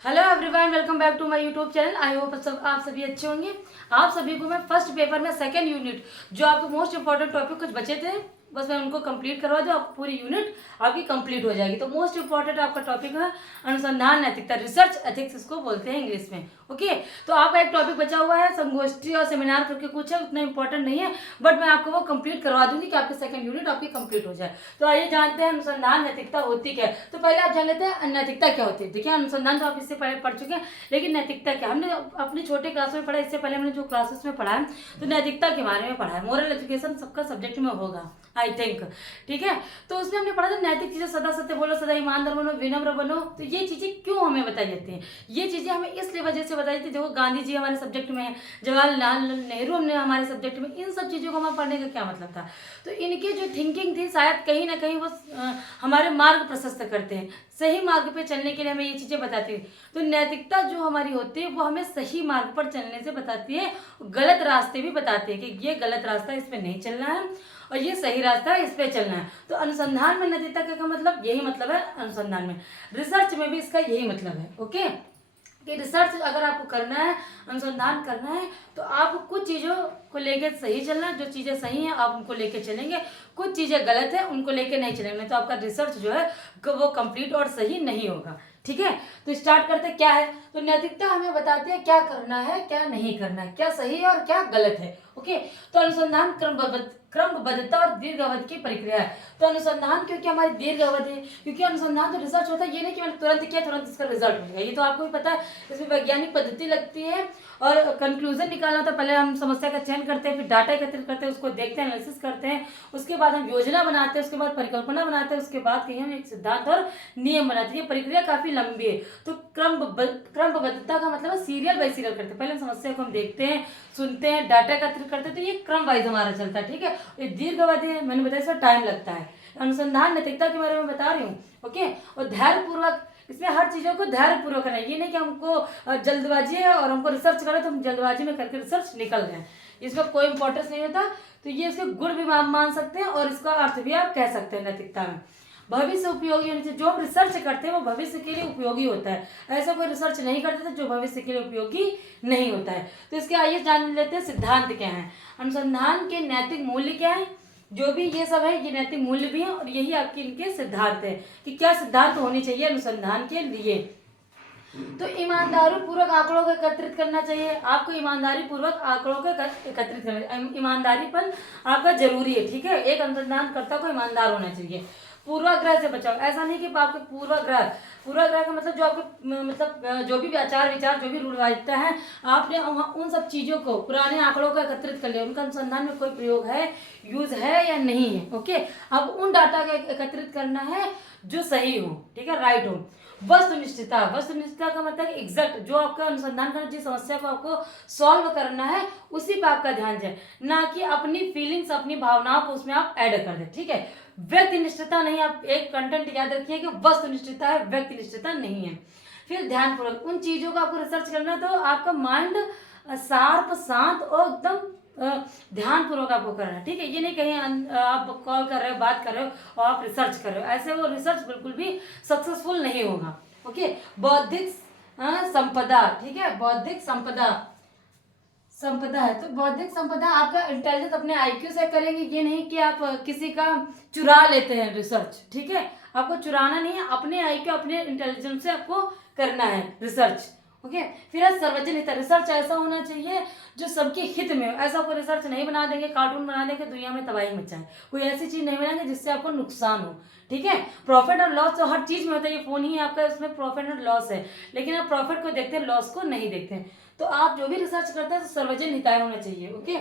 Hello everyone, welcome back to my YouTube channel. I hope आप सभी अच्छे होंगे। आप सभी को मैं फर्स्ट पेपर में सेकंड यूनिट जो आपको मोस्ट इंपॉर्टेंट टॉपिक कुछ बचे थे, बस मैं उनको कंप्लीट करवा दूँ, आप पूरी यूनिट आपकी कंप्लीट हो जाएगी। तो मोस्ट इंपॉर्टेंट आपका टॉपिक है अनुसंधान नैतिकता, रिसर्च एथिक्स इसको बोलते हैं इंग्लिश में। ओके, तो आपका एक टॉपिक बचा हुआ है संगोष्ठी और सेमिनार करके कुछ है, उतना इंपॉर्टेंट नहीं है, बट मैं आपको वो कंप्लीट करवा दूंगी कि आपकी सेकंड यूनिट आपकी कंप्लीट हो जाए। तो आइए जानते हैं अनुसंधान नैतिकता होती क्या है। तो पहले आप जान लेते हैं नैतिकता क्या होती है। देखिए, अनुसंधान तो आप इससे पहले पढ़ चुके हैं, लेकिन नैतिकता क्या, हमने अपने छोटे क्लास में पढ़ा। इससे पहले हमने जो क्लासेस में पढ़ा है तो नैतिकता के बारे में पढ़ा है। मोरल एजुकेशन सबका सब्जेक्ट में होगा आई थिंक, ठीक है। तो उसमें हमने पढ़ा था नैतिक चीजें, सदा सत्य बोलो, सदा ईमानदार बनो, विनम्र बनो। तो ये चीजें क्यों हमें बताई जाती हैं? ये चीजें हमें इसलिए वजह से बताई जाती है, देखो गांधी जी हमारे सब्जेक्ट में है, जवाहरलाल नेहरू हमने हमारे सब्जेक्ट में, इन सब चीजों को हमें पढ़ने का क्या मतलब था? तो इनकी जो थिंकिंग थी शायद कहीं ना कहीं वो हमारे मार्ग प्रशस्त करते हैं, सही मार्ग पे चलने के लिए हमें ये चीजें बताती है। तो नैतिकता जो हमारी होती है वो हमें सही मार्ग पर चलने से बताती है, गलत रास्ते भी बताते हैं कि ये गलत रास्ता, इस पे नहीं चलना है और ये सही रास्ता है, इस पे चलना है। तो अनुसंधान में नैतिकता का मतलब यही मतलब है। अनुसंधान में, रिसर्च में भी इसका यही मतलब है। ओके, कि रिसर्च अगर आपको करना है, अनुसंधान करना है, तो आप कुछ चीज़ों को लेके सही चलना है। जो चीज़ें सही हैं आप उनको लेके चलेंगे, कुछ चीज़ें गलत है उनको लेके नहीं चलेंगे, तो आपका रिसर्च जो है वो कंप्लीट और सही नहीं होगा। ठीक है, तो स्टार्ट करते क्या है। तो नैतिकता हमें बताती है क्या करना है, क्या नहीं करना है, क्या सही है और क्या गलत है। ओके, तो अनुसंधान क्रमबद्धता और दीर्घ अवधि की प्रक्रिया है। तो अनुसंधान क्योंकि हमारी दीर्घ अवधि है, क्योंकि अनुसंधान तो रिसर्च होता है, ये नहीं कि मैंने तुरंत किया तुरंत इसका रिजल्ट मिलेगा, ये तो आपको भी पता है। इसमें वैज्ञानिक पद्धति लगती है और कंक्लूजन निकालना होता है। पहले हम समस्या का चयन करते हैं, फिर डाटा एकत्रित करते हैं, उसको देखते हैं, एनालिसिस करते हैं, उसके बाद हम योजना बनाते हैं, उसके बाद परिकल्पना बनाते हैं, उसके बाद कहीं हम एक सिद्धांत और नियम बनाते हैं। ये प्रक्रिया काफी लंबी है। तो क्रमबद्धता का मतलब है सीरियल बाय सीरियल करते हैं। पहले समस्या को हम देखते हैं, सुनते हैं, डाटा एकत्रित करते हैं, तो ये क्रम वाइज हमारा चलता है। ठीक है, ये दीर्घ अवधि है, मैंने बताया इसमें टाइम लगता है। अनुसंधान नैतिकता के बारे में बता रही हूँ। ओके, और धैर्य पूर्वक, इसमें हर चीजों को धैर्य पूर्वक करना है। ये नहीं कि हमको जल्दबाजी है और हमको रिसर्च करें तो हम जल्दबाजी में करके रिसर्च निकल गए, इसमें कोई इंपॉर्टेंस नहीं होता। तो ये इसके गुण भी मान सकते हैं और इसका अर्थ भी आप कह सकते हैं नैतिकता में। भविष्य उपयोगी होनी चाहिए, जो हम रिसर्च करते हैं वो भविष्य के लिए उपयोगी होता है। ऐसा कोई रिसर्च नहीं करते थे जो भविष्य के लिए उपयोगी नहीं होता है। तो इसके आइए जान लेते हैं सिद्धांत क्या है, अनुसंधान के नैतिक मूल्य क्या है। जो भी ये सब है ये नैतिक मूल्य भी है और यही आपके इनके सिद्धांत है कि क्या सिद्धांत होने चाहिए अनुसंधान के लिए। तो ईमानदारी पूर्वक आंकड़ों को एकत्रित करना चाहिए। आपको ईमानदारी पूर्वक आंकड़ों को एकत्रित करना, ईमानदारीपन आपका जरूरी है। ठीक है, एक अनुसंधानकर्ता को ईमानदार होना चाहिए। पूर्वाग्रह से बचाओ, ऐसा नहीं कि आपके पूर्वाग्रह का मतलब जो आपके मतलब जो भी आचार विचार, जो भी रूढ़वादिता है, आपने उन सब चीजों को, पुराने आंकड़ों को एकत्रित कर लिया, उनका अनुसंधान में कोई प्रयोग है, यूज है या नहीं है। ओके, अब उन डाटा को एकत्रित करना है जो सही हो, ठीक है, राइट हो। वस्तुनिष्ठता का मतलब एग्जैक्ट, जो आपका अनुसंधान करना, जिस समस्या को आपको सॉल्व करना है उसी पे आपका ध्यान जाए, ना कि अपनी फीलिंग्स, अपनी भावनाओं को उसमें आप ऐड कर दे। ठीक है, व्यक्तिनिष्ठता नहीं, आप एक कंटेंट याद रखिए कि वस्तुनिष्ठता है, व्यक्तिनिष्ठता नहीं है। फिर ध्यानपूर्वक उन चीजों को आपको रिसर्च करना, तो आपका माइंड शार्प, शांत और एकदम ध्यानपूर्वक आपको करना है। ठीक है, ये नहीं कहीं आप कॉल कर रहे हो, बात कर रहे हो और आप रिसर्च कर रहे हो, ऐसे वो रिसर्च बिल्कुल भी सक्सेसफुल नहीं होगा। ओके, बौद्धिक संपदा, ठीक है, बौद्धिक संपदा है। तो बौद्धिक संपदा आपका इंटेलिजेंस अपने आईक्यू से करेंगे, ये नहीं कि आप किसी का चुरा लेते हैं रिसर्च। ठीक है, आपको चुराना नहीं है, अपने आईक्यू, अपने इंटेलिजेंस से आपको करना है रिसर्च। ओके, फिर सार्वजनिक हित, रिसर्च ऐसा होना चाहिए जो सबके हित में हो। ऐसा कोई रिसर्च नहीं बना देंगे, कार्टून बना देंगे, दुनिया में तबाही मचाए, कोई ऐसी चीज नहीं बनाएंगे जिससे आपको नुकसान हो। ठीक है, प्रॉफिट और लॉस तो हर चीज में होता है, ये फोन ही आपका, उसमें प्रॉफिट और लॉस है, लेकिन आप प्रॉफिट को देखते हैं, लॉस को नहीं देखते हैं। तो आप जो भी रिसर्च करते हैं तो सार्वजनिक हिताय होना चाहिए। ओके,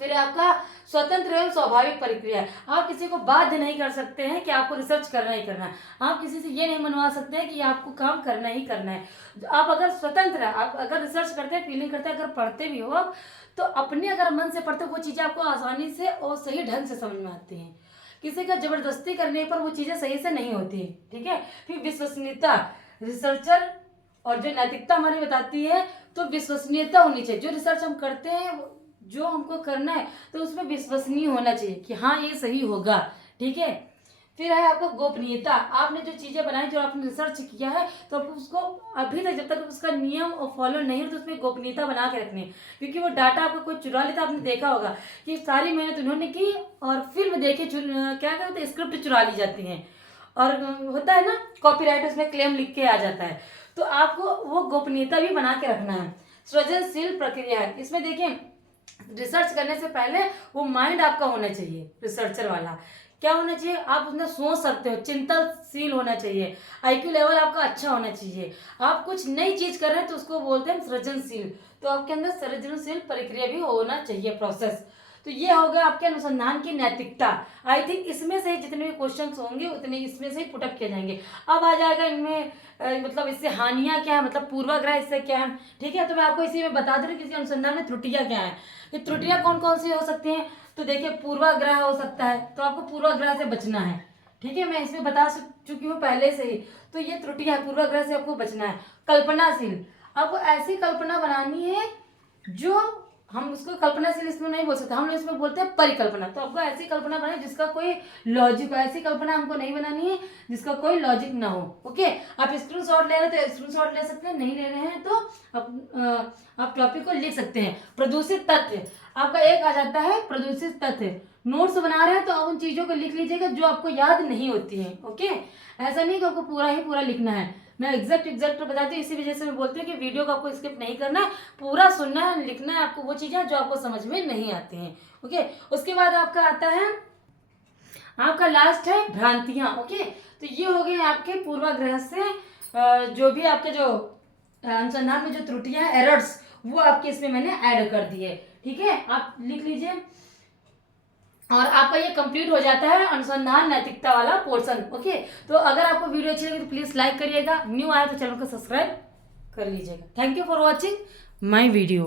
फिर आपका स्वतंत्र एवं स्वाभाविक प्रक्रिया, आप किसी को बाध्य नहीं कर सकते हैं कि आपको रिसर्च करना ही करना है। आप किसी से ये नहीं मनवा सकते हैं कि आपको काम करना ही करना है। आप अगर स्वतंत्र है, आप अगर रिसर्च करते हैं, फीलिंग करते हैं, अगर पढ़ते भी हो आप, तो अपने अगर मन से पढ़ते हो वो चीज़ें आपको आसानी से और सही ढंग से समझ में आती हैं। किसी का जबरदस्ती करने पर वो चीज़ें सही से नहीं होती है। ठीक है, फिर विश्वसनीयता, रिसर्चर और जो नैतिकता हमारी बताती है, तो विश्वसनीयता होनी चाहिए। जो रिसर्च हम करते हैं, जो हमको करना है, तो उसमें विश्वसनीय होना चाहिए कि हाँ ये सही होगा। ठीक है, फिर है आपका गोपनीयता। आपने जो चीज़ें बनाई, जो आपने रिसर्च किया है, तो आप उसको अभी तक जब तक उसका नियम और फॉलो नहीं हो तो उसमें गोपनीयता बना के रखनी है, क्योंकि वो डाटा आपका कोई चुरा लेता। आपने देखा होगा कि सारी मेहनत उन्होंने की और फिल्म देखे क्या कहते हैं, स्क्रिप्ट चुरा ली जाती है और होता है ना कॉपीराइट, उसमें क्लेम लिख के आ जाता है। तो आपको वो गोपनीयता भी बना के रखना है। सृजनशील प्रक्रिया है, इसमें देखिए रिसर्च करने से पहले वो माइंड आपका होना चाहिए, रिसर्चर वाला क्या होना चाहिए, आप उसमें सोच सकते हो, चिंताशील होना चाहिए, आईक्यू लेवल आपका अच्छा होना चाहिए। आप कुछ नई चीज कर रहे हैं तो उसको बोलते हैं सृजनशील। तो आपके अंदर सृजनशील प्रक्रिया भी होना चाहिए, प्रोसेस। तो ये हो गया आपके अनुसंधान की नैतिकता। आई थिंक इसमें से जितने भी क्वेश्चंस होंगे उतने इसमें से पुटअप किए जाएंगे। अब आ जाएगा इनमें मतलब इससे हानियां क्या है, मतलब पूर्वाग्रह इससे क्या है, ठीक है। तो मैं आपको इसी में बता दूं कि इसके अनुसंधान में त्रुटियां क्या है। ये त्रुटियां कौन कौन सी हो सकती हैं, तो देखिए पूर्वाग्रह हो सकता है, तो आपको पूर्वाग्रह से बचना है, ठीक है। मैं इसमें बता चुकी हूँ पहले से ही। तो ये त्रुटियां, पूर्वाग्रह से आपको बचना है। कल्पनाशील, आपको ऐसी कल्पना बनानी है जो, हम उसको कल्पनाशील इसमें नहीं बोल सकते, हम लोग इसमें बोलते हैं परिकल्पना। तो आपको ऐसी कल्पना बनानी जिसका कोई लॉजिक हो। ऐसी कल्पना हमको नहीं बनानी है जिसका कोई लॉजिक ना हो। ओके, आप स्क्रीनशॉट ले रहे हैं तो स्क्रीनशॉट ले सकते हैं, नहीं ले रहे हैं तो आप टॉपिक को लिख सकते हैं। प्रदूषित तथ्य, आपका एक आ जाता है प्रदूषित तथ्य। नोट्स बना रहे हैं तो आप उन चीजों को लिख लीजिएगा जो आपको याद नहीं होती है। ओके, ऐसा नहीं कि आपको पूरा ही पूरा लिखना है। मैं एग्जैक्ट बताती हूँ, इसी वजह से मैं बोलती हूँ कि वीडियो को आपको स्किप नहीं करना है, पूरा सुनना है, लिखना है आपको वो चीजें जो आपको समझ में नहीं आती हैं। ओके, उसके बाद आपका आता है, आपका लास्ट है भ्रांतियां। ओके, तो ये हो गए आपके पूर्वाग्रह से जो भी आपके जो अनुसंधान में जो त्रुटियां, एरर्स, वो आपके इसमें मैंने ऐड कर दिए। ठीक है, आप लिख लीजिए और आपका ये कंप्लीट हो जाता है अनुसंधान नैतिकता वाला पोर्शन। ओके, तो अगर आपको वीडियो अच्छी लगी तो प्लीज लाइक करिएगा, न्यू आया तो चैनल को सब्सक्राइब कर लीजिएगा। Thank you for watching my video.